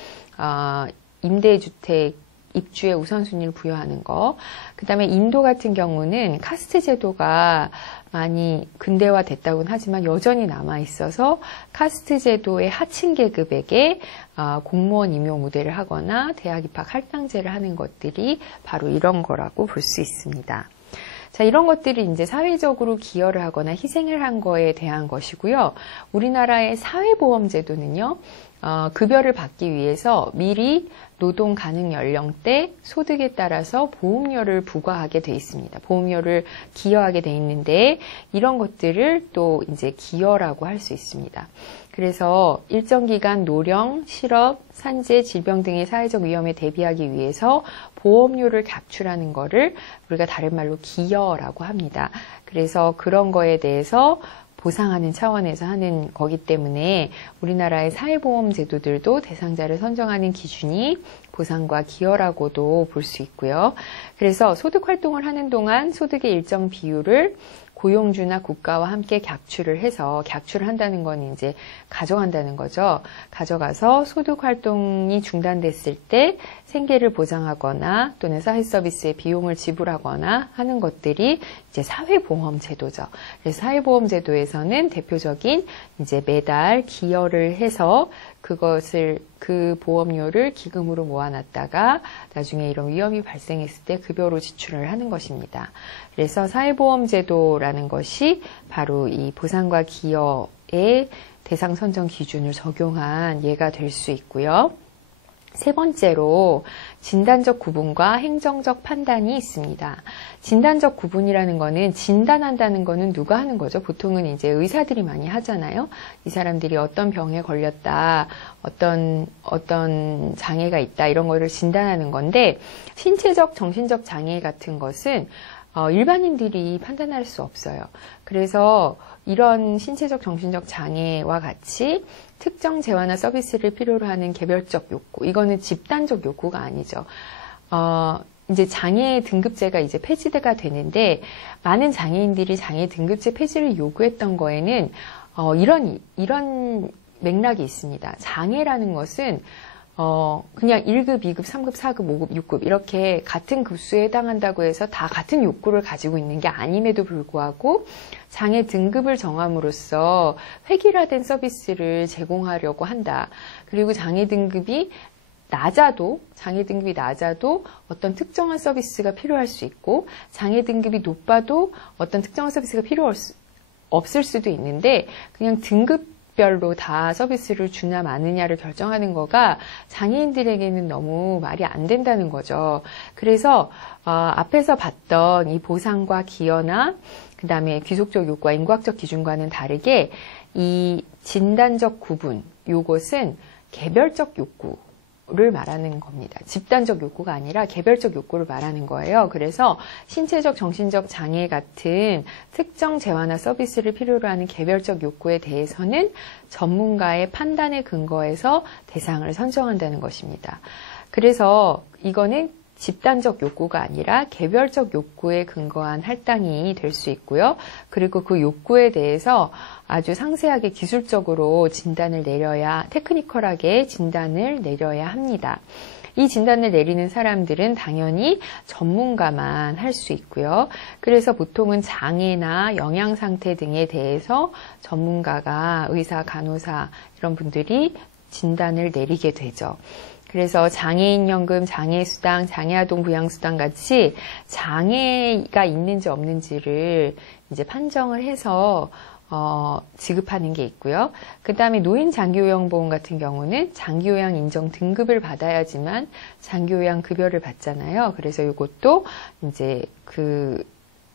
임대주택 입주의 우선순위를 부여하는 거. 그 다음에 인도 같은 경우는 카스트 제도가 많이 근대화됐다고는 하지만 여전히 남아있어서 카스트 제도의 하층 계급에게 공무원 임용 우대를 하거나 대학 입학 할당제를 하는 것들이 바로 이런 거라고 볼 수 있습니다. 자, 이런 것들이 이제 사회적으로 기여를 하거나 희생을 한 거에 대한 것이고요. 우리나라의 사회보험제도는요, 급여를 받기 위해서 미리 노동 가능 연령대, 소득에 따라서 보험료를 부과하게 돼 있습니다. 보험료를 기여하게 돼 있는데 이런 것들을 또 이제 기여라고 할 수 있습니다. 그래서 일정 기간 노령, 실업, 산재, 질병 등의 사회적 위험에 대비하기 위해서 보험료를 captu라는 거를 우리가 다른 말로 기여라고 합니다. 그래서 그런 거에 대해서 보상하는 차원에서 하는 거기 때문에 우리나라의 사회보험 제도들도 대상자를 선정하는 기준이 보상과 기여라고도 볼 수 있고요. 그래서 소득 활동을 하는 동안 소득의 일정 비율을 고용주나 국가와 함께 객출을 해서, 객출을 한다는 건 이제 가져간다는 거죠. 가져가서 소득 활동이 중단됐을 때 생계를 보장하거나 또는 사회 서비스의 비용을 지불하거나 하는 것들이 이제 사회보험 제도죠. 그래서 사회보험 제도에서는 대표적인 이제 매달 기여를 해서 그 보험료를 기금으로 모아놨다가 나중에 이런 위험이 발생했을 때 급여로 지출을 하는 것입니다. 그래서 사회보험제도라는 것이 바로 이 보상과 기여의 대상 선정 기준을 적용한 예가 될 수 있고요. 세 번째로 진단적 구분과 행정적 판단이 있습니다. 진단적 구분이라는 거는, 진단한다는 거는 누가 하는 거죠? 보통은 이제 의사들이 많이 하잖아요. 이 사람들이 어떤 병에 걸렸다, 어떤 장애가 있다, 이런 거를 진단하는 건데, 신체적, 정신적 장애 같은 것은 일반인들이 판단할 수 없어요. 그래서 이런 신체적, 정신적 장애와 같이 특정 재화나 서비스를 필요로 하는 개별적 욕구, 이거는 집단적 욕구가 아니죠. 이제 장애 등급제가 이제 폐지가 되는데, 많은 장애인들이 장애 등급제 폐지를 요구했던 거에는 이런 맥락이 있습니다. 장애라는 것은 그냥 1급, 2급, 3급, 4급, 5급, 6급 이렇게 같은 급수에 해당한다고 해서 다 같은 욕구를 가지고 있는 게 아님에도 불구하고 장애 등급을 정함으로써 획일화된 서비스를 제공하려고 한다. 그리고 장애 등급이 낮아도 어떤 특정한 서비스가 필요할 수 있고, 장애 등급이 높아도 어떤 특정한 서비스가 필요 없을 수도 있는데, 그냥 등급별로 다 서비스를 주나 마느냐를 결정하는 거가 장애인들에게는 너무 말이 안 된다는 거죠. 그래서 앞에서 봤던 이 보상과 기여나 그 다음에 귀속적 욕구와 인과학적 기준과는 다르게 이 진단적 구분, 요것은 개별적 욕구를 말하는 겁니다. 집단적 욕구가 아니라 개별적 욕구를 말하는 거예요. 그래서 신체적, 정신적 장애 같은 특정 재화나 서비스를 필요로 하는 개별적 욕구에 대해서는 전문가의 판단에 근거해서 대상을 선정한다는 것입니다. 그래서 이거는 집단적 욕구가 아니라 개별적 욕구에 근거한 할당이 될 수 있고요. 그리고 그 욕구에 대해서 아주 상세하게 기술적으로 진단을 내려야, 테크니컬하게 진단을 내려야 합니다. 이 진단을 내리는 사람들은 당연히 전문가만 할 수 있고요. 그래서 보통은 장애나 영양 상태 등에 대해서 전문가가, 의사, 간호사 이런 분들이 진단을 내리게 되죠. 그래서 장애인연금, 장애수당, 장애아동 부양수당 같이 장애가 있는지 없는지를 이제 판정을 해서 지급하는 게 있고요. 그 다음에 노인 장기요양보험 같은 경우는 장기요양 인정 등급을 받아야지만 장기요양 급여를 받잖아요. 그래서 이것도 이제 그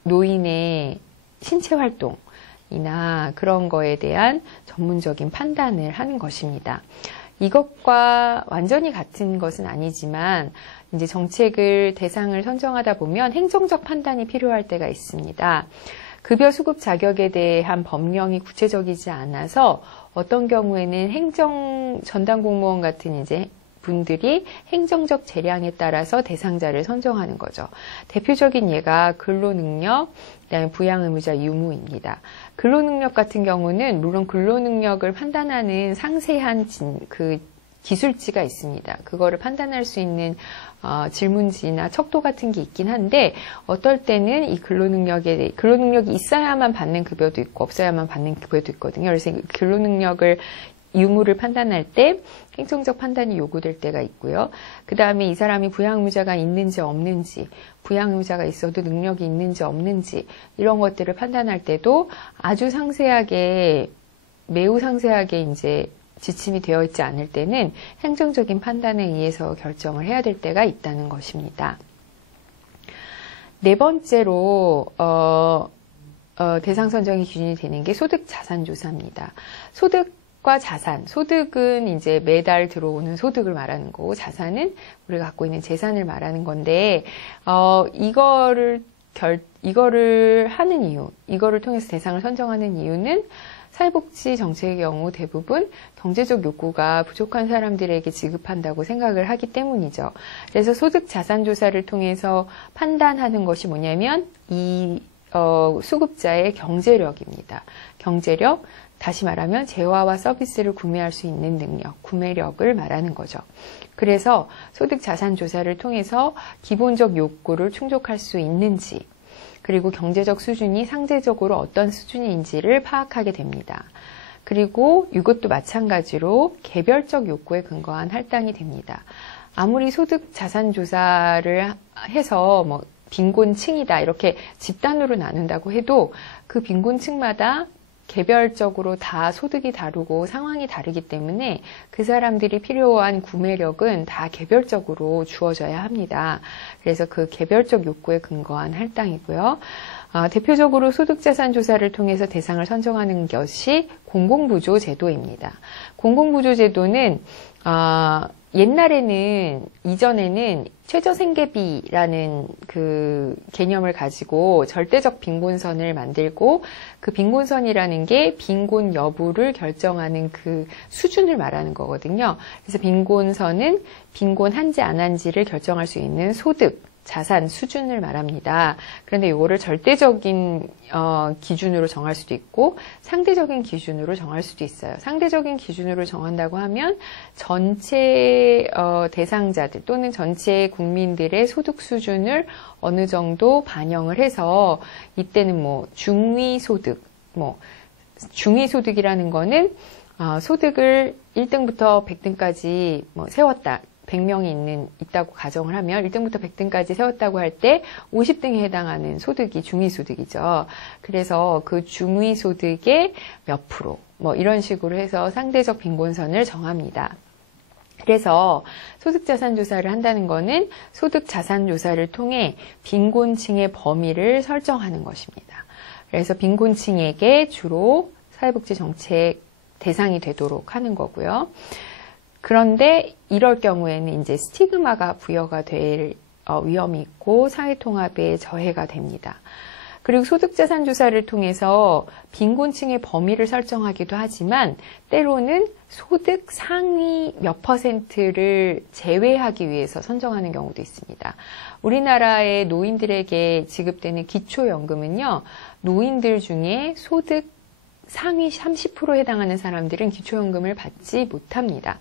노인의 신체 활동이나 그런 거에 대한 전문적인 판단을 하는 것입니다. 이것과 완전히 같은 것은 아니지만 이제 정책을 대상을 선정하다 보면 행정적 판단이 필요할 때가 있습니다. 급여 수급 자격에 대한 법령이 구체적이지 않아서 어떤 경우에는 행정 전담 공무원 같은 이제 분들이 행정적 재량에 따라서 대상자를 선정하는 거죠. 대표적인 예가 근로능력, 그다음에 부양의무자 유무입니다. 근로능력 같은 경우는 물론 근로능력을 판단하는 상세한 그 기술지가 있습니다. 그거를 판단할 수 있는 질문지나 척도 같은 게 있긴 한데, 어떨 때는 이 근로능력이 있어야만 받는 급여도 있고 없어야만 받는 급여도 있거든요. 그래서 근로능력을 유무를 판단할 때 행정적 판단이 요구될 때가 있고요. 그 다음에 이 사람이 부양의무자가 있는지 없는지, 부양의무자가 있어도 능력이 있는지 없는지 이런 것들을 판단할 때도 아주 상세하게, 매우 상세하게 이제 지침이 되어 있지 않을 때는 행정적인 판단에 의해서 결정을 해야 될 때가 있다는 것입니다. 네 번째로 대상 선정의 기준이 되는 게 소득 자산 조사입니다. 소득과 자산, 소득은 이제 매달 들어오는 소득을 말하는 거고, 자산은 우리가 갖고 있는 재산을 말하는 건데, 이거를 하는 이유, 이거를 통해서 대상을 선정하는 이유는 사회복지 정책의 경우 대부분 경제적 욕구가 부족한 사람들에게 지급한다고 생각을 하기 때문이죠. 그래서 소득 자산 조사를 통해서 판단하는 것이 뭐냐면 이 수급자의 경제력입니다. 경제력, 다시 말하면 재화와 서비스를 구매할 수 있는 능력, 구매력을 말하는 거죠. 그래서 소득 자산 조사를 통해서 기본적 욕구를 충족할 수 있는지, 그리고 경제적 수준이 상대적으로 어떤 수준인지를 파악하게 됩니다. 그리고 이것도 마찬가지로 개별적 욕구에 근거한 할당이 됩니다. 아무리 소득 자산 조사를 해서 뭐 빈곤층이다 이렇게 집단으로 나눈다고 해도 그 빈곤층마다 개별적으로 다 소득이 다르고 상황이 다르기 때문에 그 사람들이 필요한 구매력은 다 개별적으로 주어져야 합니다. 그래서 그 개별적 욕구에 근거한 할당이고요. 대표적으로 소득자산 조사를 통해서 대상을 선정하는 것이 공공부조 제도입니다. 공공부조 제도는 이전에는 최저생계비라는 그 개념을 가지고 절대적 빈곤선을 만들고 그 빈곤선이라는 게 빈곤 여부를 결정하는 그 수준을 말하는 거거든요. 그래서 빈곤선은 빈곤한지 안 한지를 결정할 수 있는 소득, 자산 수준을 말합니다. 그런데 이거를 절대적인 기준으로 정할 수도 있고 상대적인 기준으로 정할 수도 있어요. 상대적인 기준으로 정한다고 하면 전체 대상자들 또는 전체 국민들의 소득 수준을 어느 정도 반영을 해서 이때는 뭐 중위소득, 중위소득이라는 거는 소득을 1등부터 100등까지 세웠다. 100명이 있다고 가정을 하면 1등부터 100등까지 세웠다고 할 때 50등에 해당하는 소득이 중위소득이죠. 그래서 그 중위소득의 몇 프로 이런 식으로 해서 상대적 빈곤선을 정합니다. 그래서 소득자산조사를 한다는 것은 소득자산조사를 통해 빈곤층의 범위를 설정하는 것입니다. 그래서 빈곤층에게 주로 사회복지 정책 대상이 되도록 하는 거고요. 그런데 이럴 경우에는 이제 스티그마가 부여가 될 위험이 있고 사회통합에 저해가 됩니다. 그리고 소득자산 조사를 통해서 빈곤층의 범위를 설정하기도 하지만 때로는 소득 상위 몇 %를 제외하기 위해서 선정하는 경우도 있습니다. 우리나라의 노인들에게 지급되는 기초연금은요, 노인들 중에 소득 상위 30%에 해당하는 사람들은 기초연금을 받지 못합니다.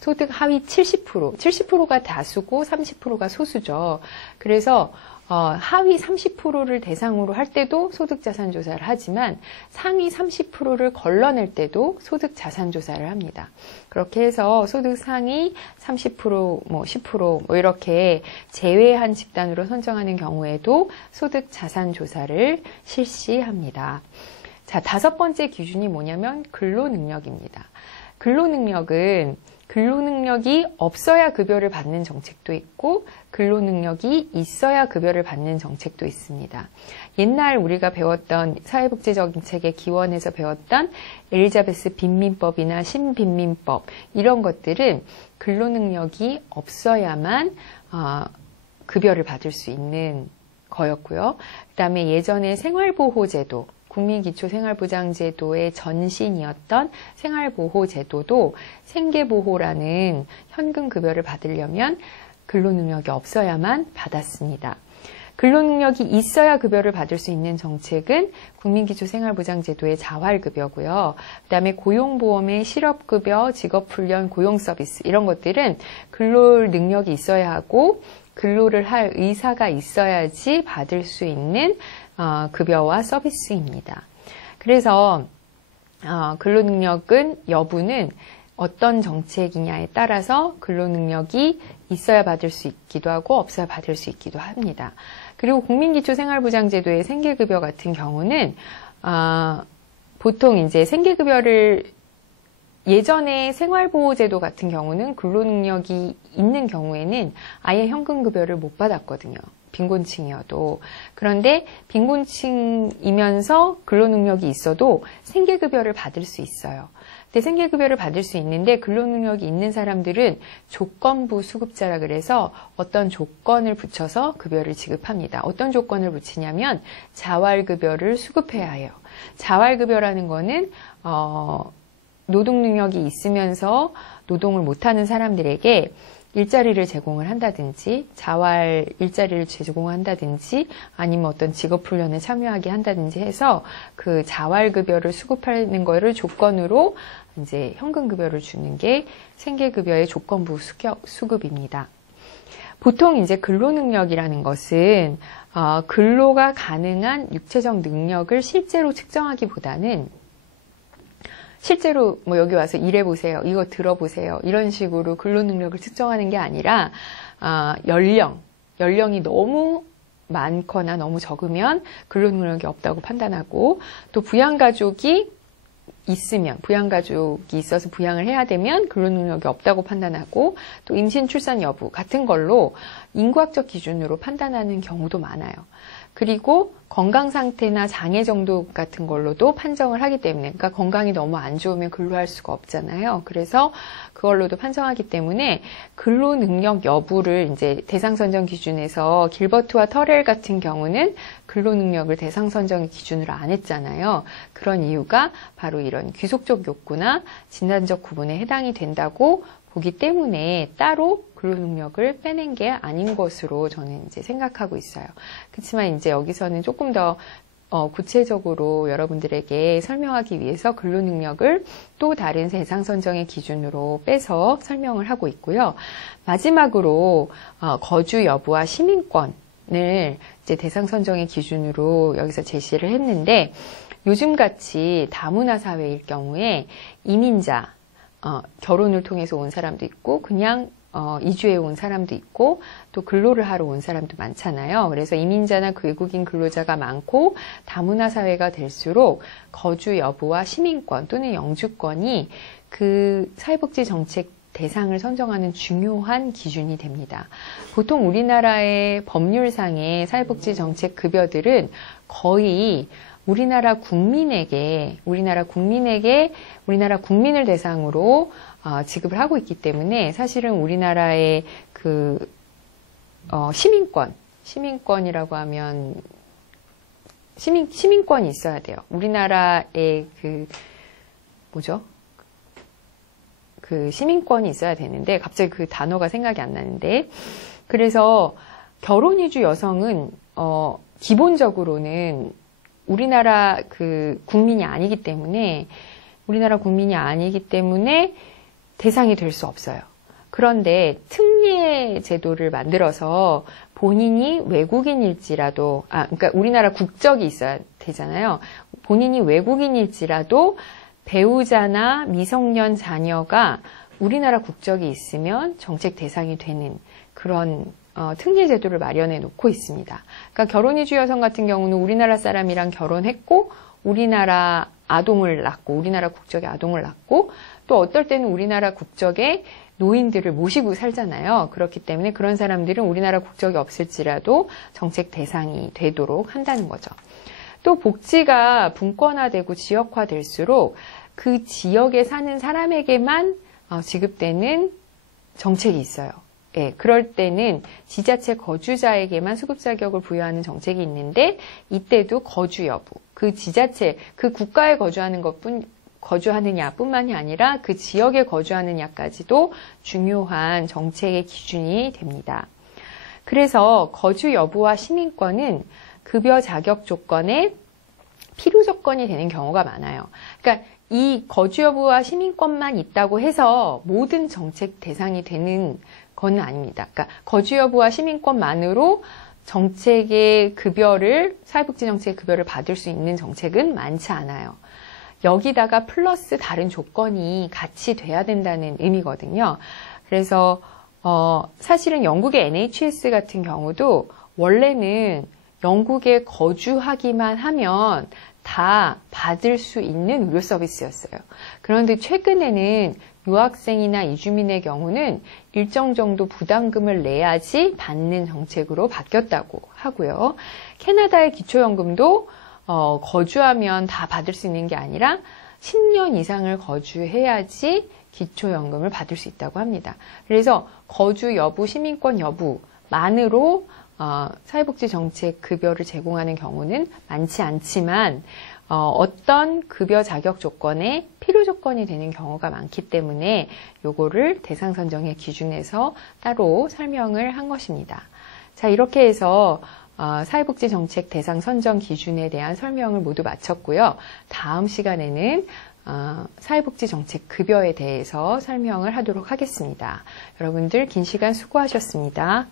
소득 하위 70%가 다수고 30%가 소수죠. 그래서 하위 30%를 대상으로 할 때도 소득자산조사를 하지만 상위 30%를 걸러낼 때도 소득자산조사를 합니다. 그렇게 해서 소득 상위 30%, 10% 이렇게 제외한 집단으로 선정하는 경우에도 소득자산조사를 실시합니다. 자, 5번째 기준이 뭐냐면 근로능력입니다. 근로능력이 없어야 급여를 받는 정책도 있고 근로능력이 있어야 급여를 받는 정책도 있습니다. 옛날 우리가 배웠던 사회복지정책의 기원에서 배웠던 엘리자베스 빈민법이나 신빈민법 이런 것들은 근로능력이 없어야만 급여를 받을 수 있는 거였고요. 그다음에 예전에 생활보호제도 국민기초생활보장제도의 전신이었던 생활보호제도도 생계보호라는 현금급여를 받으려면 근로능력이 없어야만 받았습니다. 근로능력이 있어야 급여를 받을 수 있는 정책은 국민기초생활보장제도의 자활급여고요. 그다음에 고용보험의 실업급여, 직업훈련, 고용서비스 이런 것들은 근로능력이 있어야 하고 근로를 할 의사가 있어야지 받을 수 있는 급여와 서비스입니다. 그래서 근로능력은 여부는 어떤 정책이냐에 따라서 근로능력이 있어야 받을 수 있기도 하고 없어야 받을 수 있기도 합니다. 그리고 국민기초생활보장제도의 생계급여 같은 경우는 보통 이제 생계급여를 예전에 생활보호제도 같은 경우는 근로능력이 있는 경우에는 아예 현금급여를 못 받았거든요. 빈곤층이어도. 그런데 빈곤층이면서 근로능력이 있어도 생계급여를 받을 수 있어요. 근데 생계급여를 받을 수 있는데 근로능력이 있는 사람들은 조건부 수급자라 그래서 어떤 조건을 붙여서 급여를 지급합니다. 어떤 조건을 붙이냐면 자활급여를 수급해야 해요. 자활급여라는 거는 노동능력이 있으면서 노동을 못하는 사람들에게 일자리를 제공을 한다든지 자활 일자리를 제공한다든지 아니면 어떤 직업훈련에 참여하게 한다든지 해서 그 자활급여를 수급하는 거를 조건으로 이제 현금급여를 주는 게 생계급여의 조건부 수급입니다. 보통 이제 근로능력이라는 것은 근로가 가능한 육체적 능력을 실제로 측정하기보다는 실제로 뭐 여기 와서 일해보세요. 이거 들어보세요. 이런 식으로 근로능력을 측정하는 게 아니라 연령이 너무 많거나 너무 적으면 근로능력이 없다고 판단하고 또 부양가족이 있어서 부양을 해야 되면 근로능력이 없다고 판단하고 또 임신, 출산 여부 같은 걸로 인구학적 기준으로 판단하는 경우도 많아요. 그리고 건강 상태나 장애 정도 같은 걸로도 판정을 하기 때문에, 그러니까 건강이 너무 안 좋으면 근로할 수가 없잖아요. 그래서 그걸로도 판정하기 때문에 근로 능력 여부를 이제 대상 선정 기준에서 길버트와 터렐 같은 경우는 근로 능력을 대상 선정의 기준으로 안 했잖아요. 그런 이유가 바로 이런 귀속적 욕구나 진단적 구분에 해당이 된다고 보기 때문에 따로 근로능력을 빼낸 게 아닌 것으로 저는 이제 생각하고 있어요. 그렇지만 이제 여기서는 조금 더 구체적으로 여러분들에게 설명하기 위해서 근로능력을 또 다른 대상 선정의 기준으로 빼서 설명을 하고 있고요. 마지막으로 거주 여부와 시민권을 이제 대상 선정의 기준으로 여기서 제시를 했는데 요즘같이 다문화 사회일 경우에 이민자 결혼을 통해서 온 사람도 있고 그냥 이주해 온 사람도 있고 또 근로를 하러 온 사람도 많잖아요. 그래서 이민자나 외국인 근로자가 많고 다문화 사회가 될수록 거주 여부와 시민권 또는 영주권이 그 사회복지 정책 대상을 선정하는 중요한 기준이 됩니다. 보통 우리나라의 법률상의 사회복지 정책 급여들은 거의 우리나라 국민을 대상으로 지급을 하고 있기 때문에 사실은 우리나라의 그 시민권이라고 하면 시민권이 있어야 돼요. 우리나라의 그 시민권이 있어야 되는데 갑자기 그 단어가 생각이 안 나는데 그래서 결혼 이주 여성은 기본적으로는 우리나라 국민이 아니기 때문에 대상이 될 수 없어요. 그런데 특례 제도를 만들어서 본인이 외국인일지라도, 그러니까 우리나라 국적이 있어야 되잖아요. 본인이 외국인일지라도 배우자나 미성년 자녀가 우리나라 국적이 있으면 정책 대상이 되는 그런 특례 제도를 마련해 놓고 있습니다. 그러니까 결혼 이주 여성 같은 경우는 우리나라 사람이랑 결혼했고 우리나라 아동을 낳고 우리나라 국적의 아동을 낳고 또 어떨 때는 우리나라 국적의 노인들을 모시고 살잖아요. 그렇기 때문에 그런 사람들은 우리나라 국적이 없을지라도 정책 대상이 되도록 한다는 거죠. 또 복지가 분권화되고 지역화될수록 그 지역에 사는 사람에게만 지급되는 정책이 있어요. 예, 그럴 때는 지자체 거주자에게만 수급 자격을 부여하는 정책이 있는데 이때도 거주 여부, 그 지자체, 그 국가에 거주하느냐뿐만이 아니라 그 지역에 거주하느냐까지도 중요한 정책의 기준이 됩니다. 그래서 거주 여부와 시민권은 급여 자격 조건의 필요 조건이 되는 경우가 많아요. 그러니까 이 거주 여부와 시민권만 있다고 해서 모든 정책 대상이 되는 건 아닙니다. 그러니까 거주 여부와 시민권만으로 정책의 급여를, 사회복지 정책의 급여를 받을 수 있는 정책은 많지 않아요. 여기다가 플러스 다른 조건이 같이 돼야 된다는 의미거든요. 그래서 사실은 영국의 NHS 같은 경우도 원래는 영국에 거주하기만 하면 다 받을 수 있는 의료 서비스였어요. 그런데 최근에는 유학생이나 이주민의 경우는 일정 정도 부담금을 내야지 받는 정책으로 바뀌었다고 하고요. 캐나다의 기초연금도 거주하면 다 받을 수 있는 게 아니라 10년 이상을 거주해야지 기초연금을 받을 수 있다고 합니다. 그래서 거주 여부, 시민권 여부만으로 사회복지정책 급여를 제공하는 경우는 많지 않지만 어떤 급여 자격 조건에 필요 조건이 되는 경우가 많기 때문에 요거를 대상 선정의 기준에서 따로 설명을 한 것입니다. 자, 이렇게 해서 사회복지정책 대상 선정 기준에 대한 설명을 모두 마쳤고요. 다음 시간에는 사회복지정책 급여에 대해서 설명을 하도록 하겠습니다. 여러분들 긴 시간 수고하셨습니다.